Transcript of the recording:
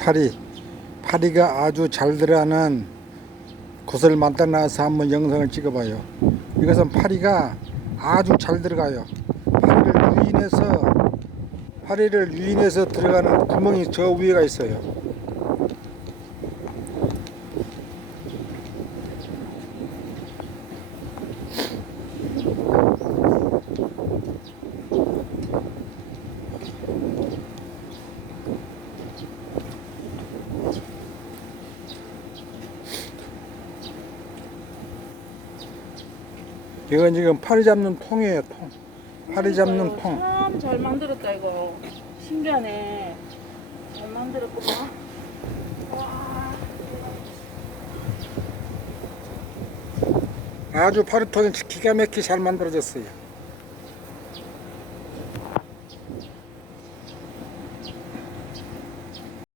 파리 파리가 아주 잘 들어가는 곳을 만들어놔서 한번 영상을 찍어봐요. 이것은 파리가 아주 잘 들어가요. 파리를 유인해서 파리를 유인해서 들어가는 구멍이 저 위에가 있어요. 이건 지금 파리 잡는 통이에요, 통. 파리 잡는 통. 참 잘 만들었다 이거. 신기하네. 잘 만들었구만. 와. 아주 파리통이 기가 막히게 잘 만들어졌어요.